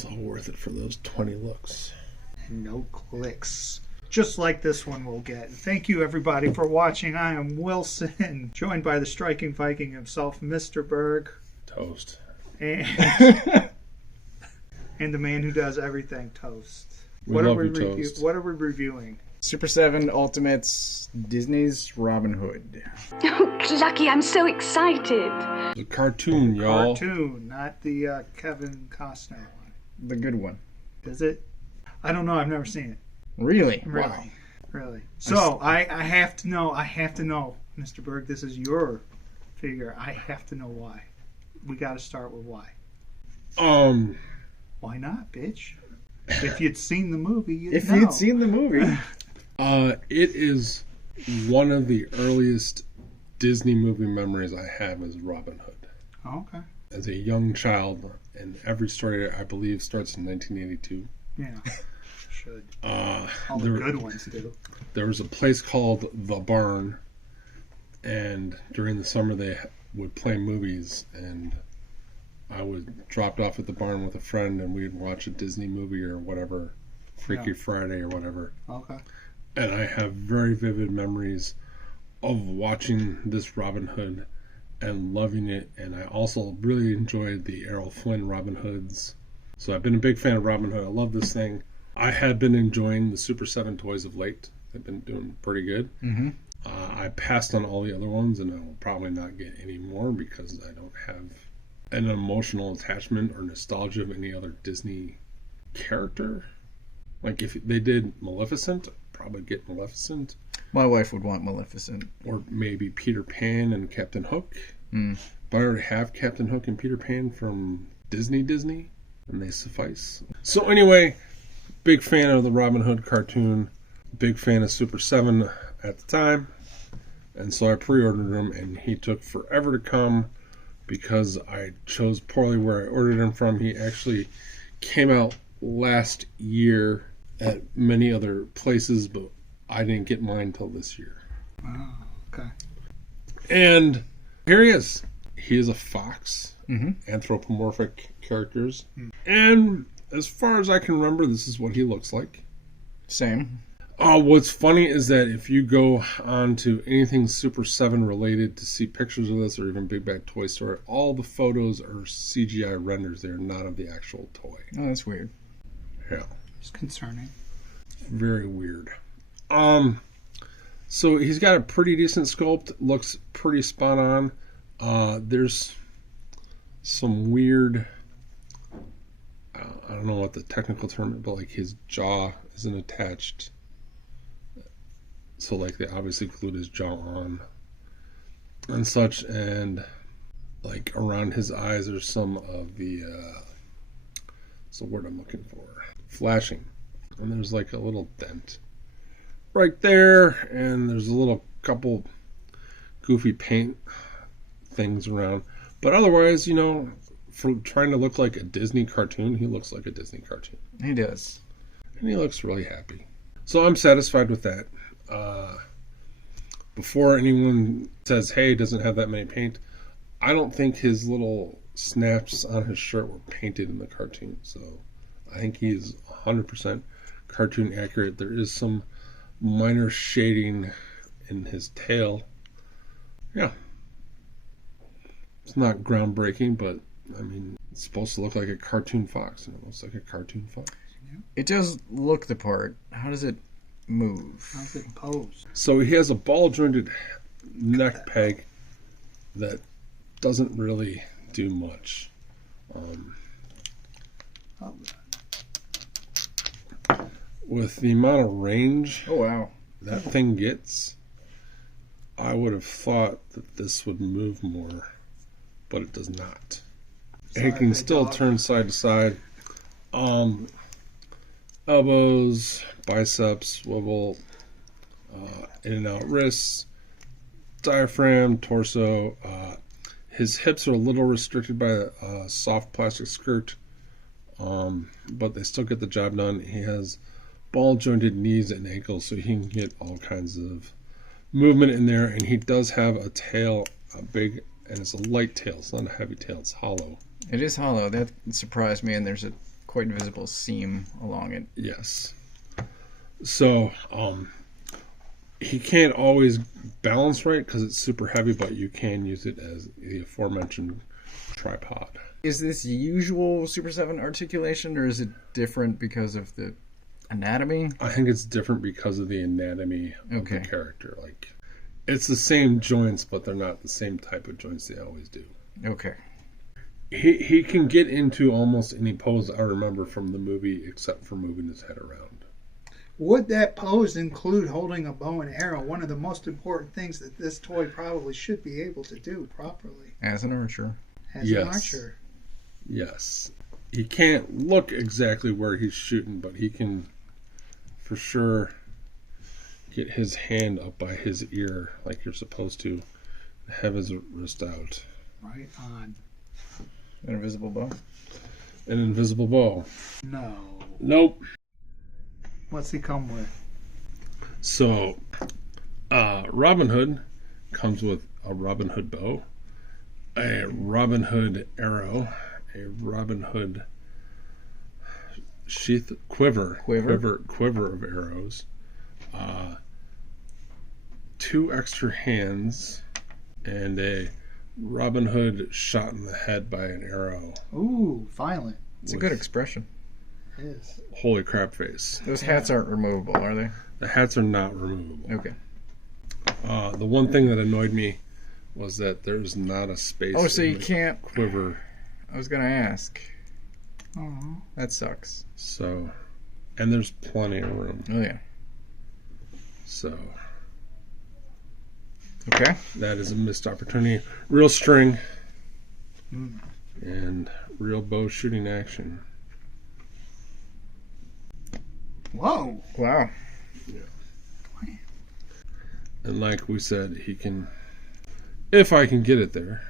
It's all worth it for those 20 looks. And no clicks. Just like this one will get. Thank you, everybody, for watching. I am Wilson, joined by the striking Viking himself, Mr. Berg. Toast. And, and the man who does everything, Toast. What are we reviewing? Super7 Ultimates, Disney's Robin Hood. Oh, Clucky, I'm so excited. The cartoon, y'all. Cartoon, not the Kevin Costner one. The good one. Is it? I don't know. I've never seen it. Really? Wow. Really. So I have to know, Mr. Berg, this is your figure. I have to know why. We got to start with why. Why not, bitch? If you'd seen the movie, you'd know. You'd seen the movie. It is one of the earliest Disney movie memories I have as Robin Hood. Oh, okay. As a young child, and every story, I believe, starts in 1982. Yeah. Should. All the good ones do. There was a place called The Barn, and during the summer they would play movies, and I was dropped off at the barn with a friend, and we'd watch a Disney movie or whatever, Freaky Friday or whatever. Okay. And I have very vivid memories of watching this Robin Hood and loving it, and I also really enjoyed the Errol Flynn Robin Hoods. So I've been a big fan of Robin Hood. I love this thing. I have been enjoying the Super7 toys of late. They've been doing pretty good. Mm-hmm. I passed on all the other ones, and I will probably not get any more because I don't have an emotional attachment or nostalgia of any other Disney character. Like if they did Maleficent, I'd probably get Maleficent. My wife would want Maleficent. Or maybe Peter Pan and Captain Hook. But I already have Captain Hook and Peter Pan from Disney, and they suffice. So anyway, big fan of the Robin Hood cartoon. Big fan of Super7 at the time. And so I pre-ordered him, and he took forever to come because I chose poorly where I ordered him from. He actually came out last year at many other places, but I didn't get mine until this year. Oh, okay. And here he is. He is a fox. Mm-hmm. Anthropomorphic characters. And as far as I can remember, this is what he looks like. Same. What's funny is that if you go on to anything Super7 related to see pictures of this, or even Big Bad Toy Store, all the photos are CGI renders. They're not of the actual toy. Oh, that's weird. Yeah. It's concerning. Very weird. So he's got a pretty decent sculpt. Looks pretty spot on. There's some weird, I don't know what the technical term is, but like his jaw isn't attached. So like they obviously glued his jaw on and such, and like around his eyes there's some of the what's the word I'm looking for? Flashing. And there's like a little dent right there, and there's a little couple goofy paint things around. But otherwise, you know, for trying to look like a Disney cartoon, he looks like a Disney cartoon. He does. And he looks really happy. So I'm satisfied with that. Before anyone says, hey, he doesn't have that many paint, I don't think his little snaps on his shirt were painted in the cartoon. So I think he's 100% cartoon accurate. There is some minor shading in his tail. Yeah. It's not groundbreaking, but I mean, it's supposed to look like a cartoon fox, and it looks like a cartoon fox. It does look the part. How does it move? How's it posed? So he has a ball-jointed neck peg that doesn't really do much. With the amount of range that thing gets, I would have thought that this would move more, but it does not. It can still turn side to side. Elbows, biceps, swivel, in and out wrists, diaphragm, torso. His hips are a little restricted by a soft plastic skirt, but they still get the job done. He has ball jointed knees and ankles, so he can get all kinds of movement in there. And he does have a tail, and it's a light tail. It's not a heavy tail. It's hollow. It is hollow. That surprised me, and there's a quite visible seam along it. Yes. So, he can't always balance right because it's super heavy, but you can use it as the aforementioned tripod. Is this usual Super 7 articulation, or is it different because of the anatomy? I think it's different because of the anatomy of Okay. the character. Like, it's the same joints, but they're not the same type of joints they always do. Okay. He can get into almost any pose I remember from the movie, except for moving his head around. Would that pose include holding a bow and arrow? One of the most important things that this toy probably should be able to do properly As an archer. as an archer. Yes. He can't look exactly where he's shooting, but he can for sure get his hand up by his ear like you're supposed to, have his wrist out. Right on. An invisible bow. An invisible bow. No. Nope. What's he come with? So, Robin Hood comes with a Robin Hood bow, a Robin Hood arrow, a Robin Hood sheath quiver of arrows, 2 extra hands, and a Robin Hood shot in the head by an arrow. Ooh, violent. It's a good expression. It is. Holy crap face. Those hats aren't removable, are they? The hats are not removable. Okay. The one thing that annoyed me was that there's not a space. Oh, so in you the can't... quiver. I was going to ask. Oh. That sucks. So, and there's plenty of room. Oh, yeah. So, Okay. that is a missed opportunity. Real string Mm. and real bow shooting action. Whoa. Wow. And like we said, he can, if I can get it there,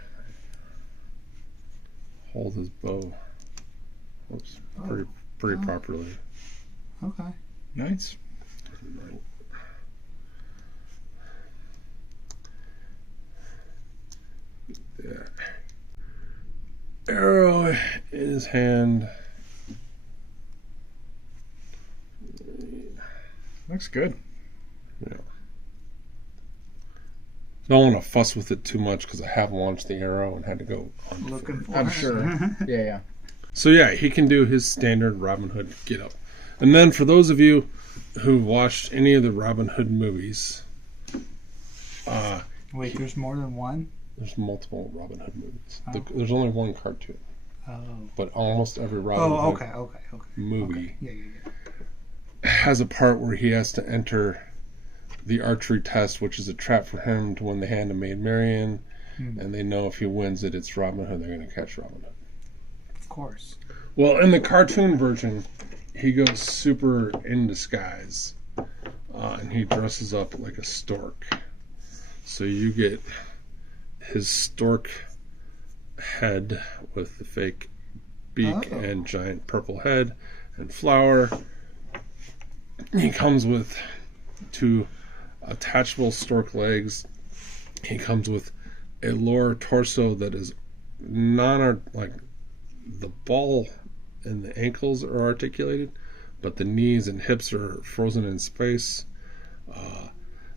hold his bow. Oops, pretty properly. Okay. Nice. Yeah. Arrow in his hand. Looks good. Yeah. Don't want to fuss with it too much because I have launched the arrow and had to go hunt for Looking it. for I'm it. sure. Yeah. So yeah, he can do his standard Robin Hood get up. And then for those of you who watched any of the Robin Hood movies, Wait, there's more than one? there's multiple Robin Hood movies. Oh. There's only one cartoon, Oh. but almost every Robin Oh, Hood okay. movie Yeah. has a part where he has to enter the archery test, which is a trap for him to win the hand of Maid Marian. And they know if he wins it, it's Robin Hood. They're going to catch Robin Hood. Of course. Well, in the cartoon version, he goes super in disguise, and he dresses up like a stork. So you get his stork head with the fake beak and giant purple head and flower. He comes with 2 attachable stork legs. He comes with a lower torso that is like the ball and the ankles are articulated, but the knees and hips are frozen in space.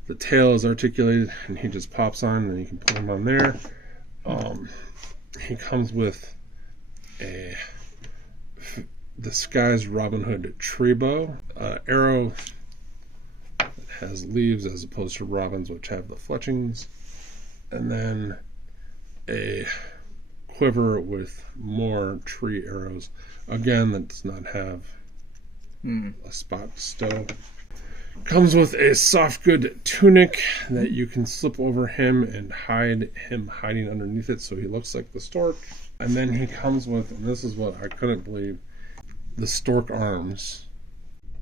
The tail is articulated, and he just pops on, and you can put him on there. He comes with a disguised Robin Hood tree bow, arrow that has leaves as opposed to robins, which have the fletchings, and then a quiver with more tree arrows. Again, that does not have a spot stow. Comes with a soft good tunic that you can slip over him and hide him hiding underneath it so he looks like the stork. And then he comes with, and this is what I couldn't believe, the stork arms,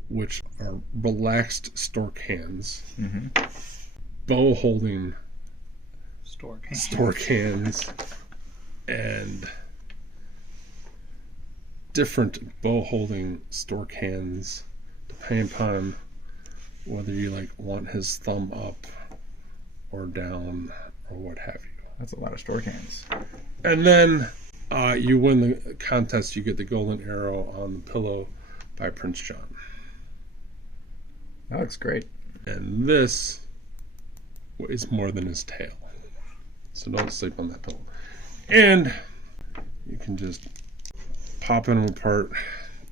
which are relaxed stork hands, bow holding stork hands, and different bow holding stork hands depending upon whether you like want his thumb up or down or what have you. That's a lot of stork hands. And then You win the contest, you get the golden arrow on the pillow by Prince John. That looks great. And this weighs more than his tail. So don't sleep on that pillow. And you can just pop them apart.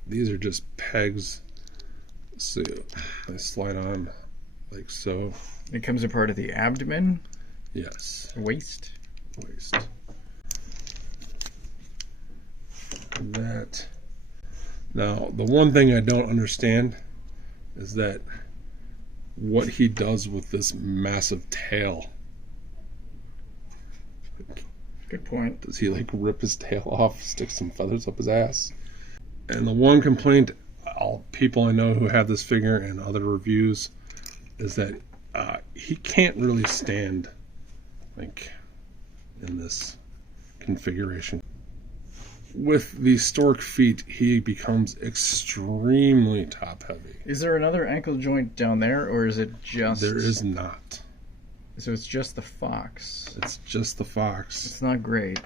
These are just pegs. So they slide on like so. It comes apart of the abdomen, Yes. waist. That. Now, the one thing I don't understand is that what he does with this massive tail. Good point. Does he like rip his tail off, stick some feathers up his ass? And the one complaint all people I know who have this figure and other reviews is that he can't really stand like in this configuration. With the stork feet, he becomes extremely top heavy. Is there another ankle joint down there, or is it just... There is not. So it's just the fox. It's just the fox. It's not great.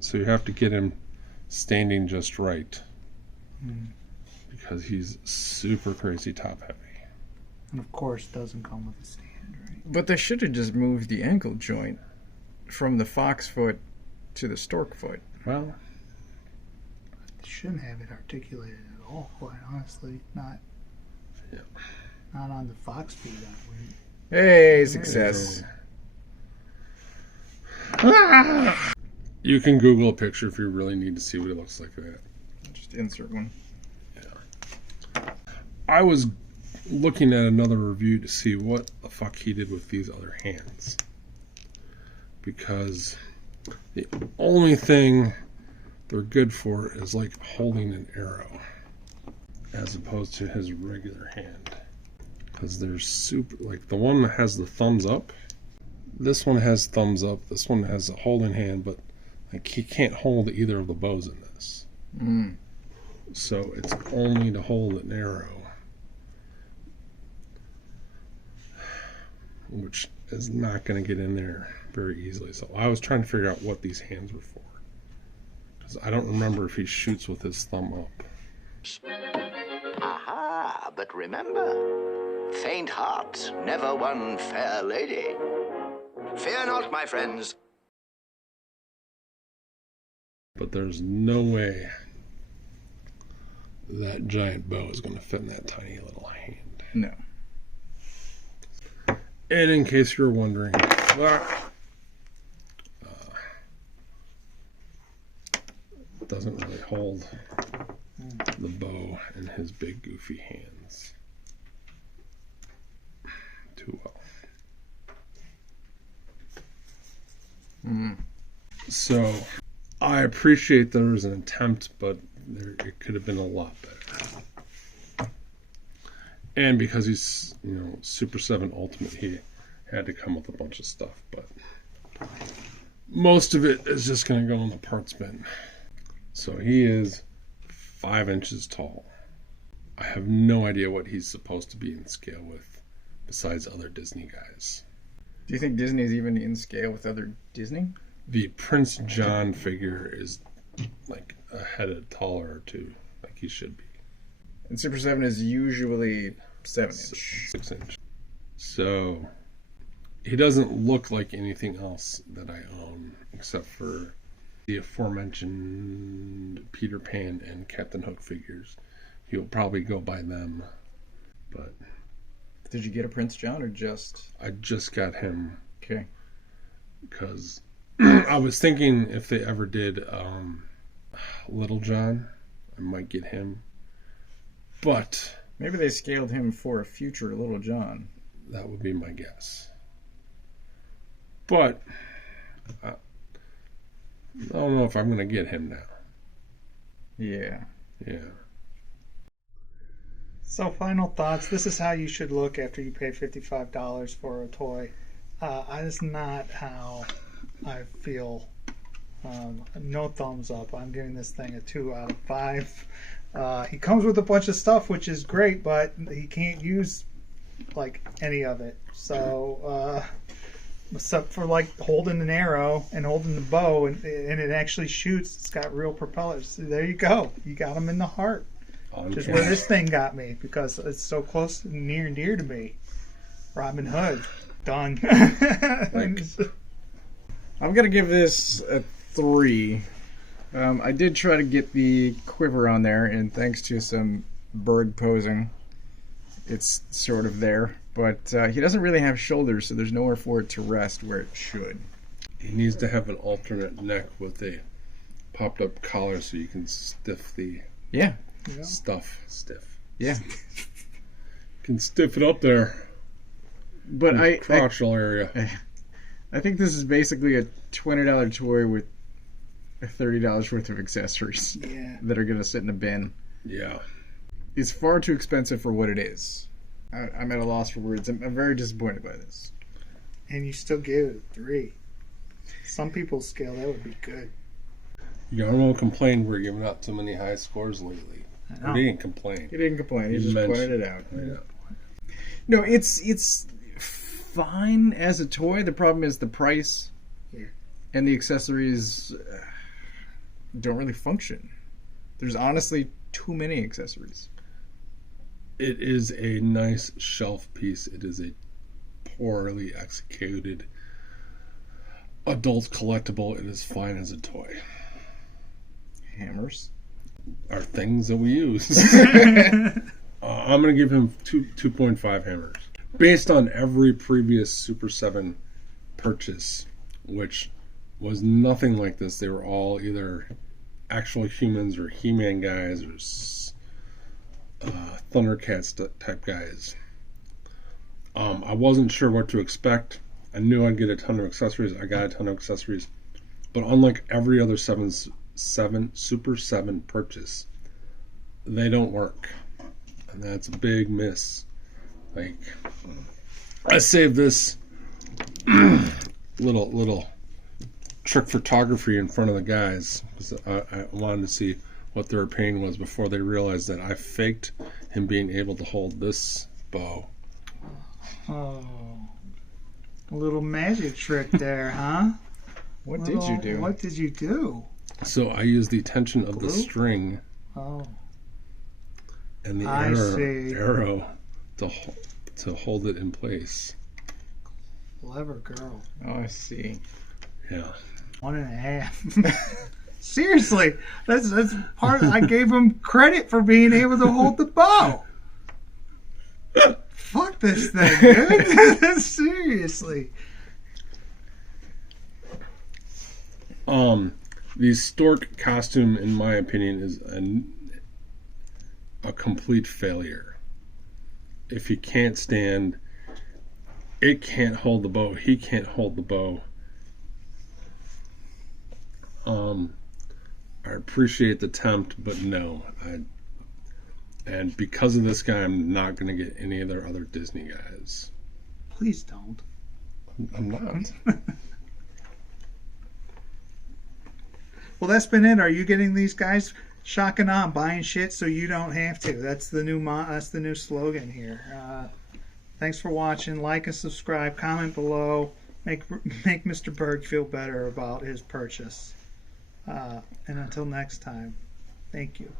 So you have to get him standing just right. Because he's super crazy top heavy. And of course, doesn't come with a stand, right? But they should have just moved the ankle joint from the fox foot to the stork foot. Well, They shouldn't have it articulated at all, quite honestly. Not on the fox feet, that way. Hey, success. You can Google a picture if you really need to see what it looks like. Just insert one. I was looking at another review to see what the fuck he did with these other hands. Because the only thing they're good for is like holding an arrow as opposed to his regular hand. Because they're super, like the one that has the thumbs up, this one has thumbs up, this one has a holding hand, but like he can't hold either of the bows in this. So it's only to hold an arrow, which is not going to get in there very easily. So I was trying to figure out what these hands were for, because I don't remember if he shoots with his thumb up. Aha, but remember, faint hearts never won fair lady. Fear not, my friends. But there's no way that giant bow is going to fit in that tiny little hand. No. And in case you're wondering, doesn't really hold the bow in his big goofy hands too well. So I appreciate there was an attempt, but it could have been a lot better. And because he's, Super7 Ultimate, he had to come with a bunch of stuff, but most of it is just going to go in the parts bin. So he is 5 inches tall. I have no idea what he's supposed to be in scale with, besides other Disney guys. Do you think Disney's even in scale with other Disney? The Prince John figure is like a head taller or two, like he should be. And Super 7 is usually 7 inch. 6 inch. So he doesn't look like anything else that I own, except for the aforementioned Peter Pan and Captain Hook figures. He'll probably go by them, but Did you get a Prince John or just... I just got him Okay. because I was thinking if they ever did Little John, I might get him. But Maybe they scaled him for a future Little John. that would be my guess. But I don't know if I'm going to get him now. Yeah. Yeah. So, final thoughts. This is how you should look after you pay $55 for a toy. That is not how I feel. No thumbs up. I'm giving this thing a 2 out of 5. He comes with a bunch of stuff, which is great, but he can't use like any of it. So except for like holding an arrow and holding the bow, and it actually shoots. It's got real propellers. So there you go. You got them in the heart. Which is where this thing got me, because it's so close and near and dear to me. Robin Hood. Done. I'm going to give this a 3. I did try to get the quiver on there, and thanks to some bird posing, it's sort of there. But he doesn't really have shoulders, so there's nowhere for it to rest where it should. He needs to have an alternate neck with a popped up collar so you can stiff the stuff. Stiff. Yeah. Can stiff it up there. But crotchal area. I think this is basically a $20 toy with $30 worth of accessories that are going to sit in a bin. Yeah. It's far too expensive for what it is. I'm at a loss for words. I'm very disappointed by this. And you still gave it a 3. Some people's scale, that would be good. You won't complain we're giving out too many high scores lately. He didn't complain. He didn't complain. He just pointed it out. Yeah. No, it's fine as a toy. The problem is the price and the accessories don't really function. There's honestly too many accessories. It is a nice shelf piece. It is a poorly executed adult collectible. It is fine as a toy. Hammers are things that we use. I'm going to give him 2.5 hammers. Based on every previous Super 7 purchase, which was nothing like this. They were all either actual humans or He-Man guys or Thundercats type guys. I wasn't sure what to expect. I knew I'd get a ton of accessories. I got a ton of accessories. But unlike every other Super 7 purchase, they don't work. And that's a big miss. Like, I saved this little trick photography in front of the guys because I wanted to see what their opinion was before they realized that I faked him being able to hold this bow. Oh, a little magic trick there, huh? What did you do? What did you do? So I used the tension of the string and the arrow to hold it in place. Clever girl. Oh, I see. Yeah. 1.5. Seriously, that's part. I gave him credit for being able to hold the bow. Fuck this thing, dude. Seriously. The stork costume, in my opinion, is a complete failure. If he can't stand, it can't hold the bow. He can't hold the bow. I appreciate the attempt, but no. And because of this guy, I'm not going to get any of their other Disney guys. Please don't. I'm not. Well, that's been it. Are you getting these guys? Shocking on, buying shit so you don't have to. That's the new slogan here. Thanks for watching. Like and subscribe. Comment below. Make Mr. Berg feel better about his purchase. And until next time, thank you.